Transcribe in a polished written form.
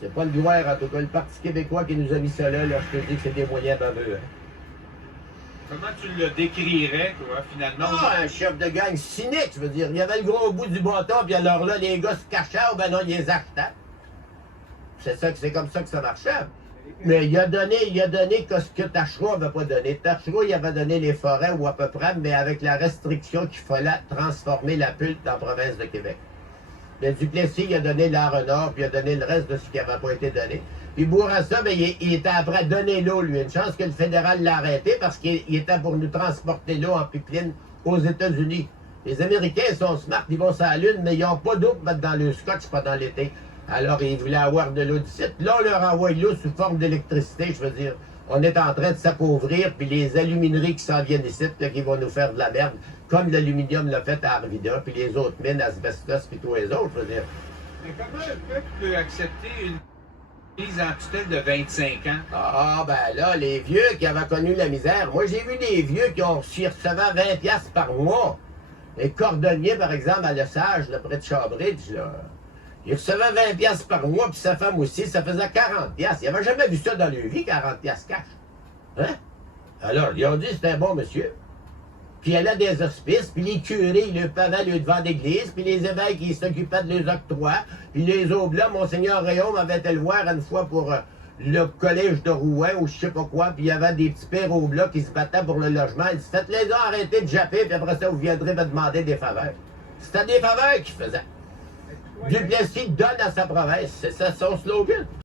C'est pas le droit, en tout cas, le Parti québécois qui nous a mis ça là, je te dis que c'est des moyens baveux. Hein. Comment tu le décrirais, toi, finalement? Ah, un chef de gang cynique, je veux dire. Il y avait le gros bout du bâton, puis alors là, les gars se cachaient, ou ben non, ils les achetaient. C'est comme ça que ça marchait. Mais il a donné que ce que Tachereau n'avait pas donné. Tachereau, il avait donné les forêts, ou à peu près, mais avec la restriction qu'il fallait transformer la pulpe dans la province de Québec. Mais Duplessis, il a donné l'art nord, puis il a donné le reste de ce qui n'avait pas été donné. Puis Bourassa, ben, il était après à donner l'eau, lui. Une chance que le fédéral l'a arrêté parce qu'il était pour nous transporter l'eau en pipeline aux États-Unis. Les Américains sont smart, ils vont sur la Lune, mais ils n'ont pas d'eau pour mettre dans le scotch pendant l'été. Alors, ils voulaient avoir de l'eau d'ici. Là, on leur envoie l'eau sous forme d'électricité, je veux dire. On est en train de s'appauvrir, puis les alumineries qui s'en viennent ici, là, qui vont nous faire de la merde, comme l'aluminium l'a fait à Arvida, puis les autres mines, Asbestos, puis tous les autres, je veux dire. Mais comment un peuple peut accepter une mise en tutelle de 25 ans? Ah, ben là, les vieux qui avaient connu la misère. Moi, j'ai vu des vieux qui recevaient 20$ par mois. Les cordonniers, par exemple, à Lesage, là, près de Shawbridge, là. Il recevait 20$ par mois, puis sa femme aussi, ça faisait 40$. Il n'avait jamais vu ça dans leur vie, 40$ cash. Hein? Alors, ils ont dit c'était un bon monsieur. Puis il allait des hospices, puis les curés, ils le pavaient le devant d'église, puis les évêques, ils s'occupaient de les octrois, puis les oblats, Monseigneur Réaume avait été le voir une fois pour le collège de Rouen, ou je sais pas quoi, puis il y avait des petits pères oblats qui se battaient pour le logement. Il dit, faites-les arrêter de japper, puis après ça, vous viendrez me demander des faveurs. C'était des faveurs qu'il faisait. Duplessis donne à sa province, c'est ça son slogan.